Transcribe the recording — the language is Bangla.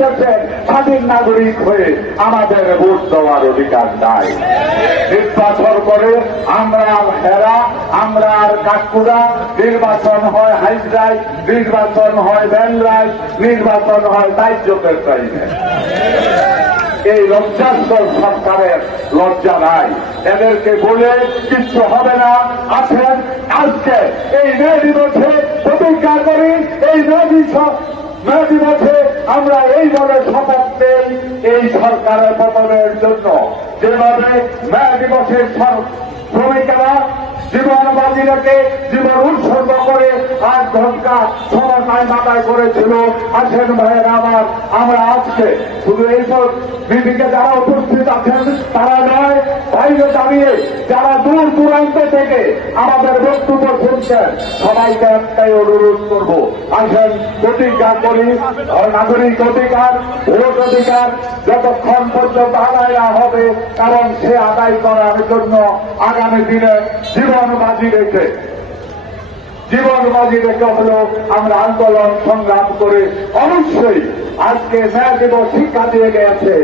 দেশের স্বাধীন নাগরিক হয়ে আমাদের ভোট দেওয়ার অধিকার নাই। নির্বাচন করে আমরা হেরা, আমরা আর কাকুরা, নির্বাচন হয় হাইড্রাই, নির্বাচন হয় ব্যানরাই, নির্বাচন হয় দায়িত্বের টাইমে। এই লজ্জাস্কর সরকারের লজ্জা নাই। এদেরকে বলে কিচ্ছু হবে না। আছেন আজকে এই মে দিবসে প্রতিজ্ঞা করি, এই মে দিবসে আমরা এই বলে শপথ নেই এই সরকারের পতনের জন্য। যেভাবে মে দিবসের শ্রমিকেরা জীবন বাজি রেখে জীবন উৎসর্গ করে 8 ঘন্টা সময় মাথায় করেছিল। আসেন ভাইয়ের আমার, আমরা আজকে শুধু এইসব মিটিংয়ে যারা উপস্থিত আছেন তারা নয়, বাইরে দাঁড়িয়ে যারা দূর দূরান্ত থেকে আমাদের বক্তব্য শুনছেন সবাইকে একটাই অনুরোধ করব, আসেন প্রতিজ্ঞা করি নাগরিক অধিকার, ভোট অধিকার যতক্ষণ পর্যন্ত আদায় না হবে, কারণ সে আদায় করার জন্য আগামী দিনে জীবন বাজি রেখে হলেও আমরা আন্দোলন সংগ্রাম করে অবশ্যই আজকে মে দিবস শিক্ষা দিয়ে গেছে।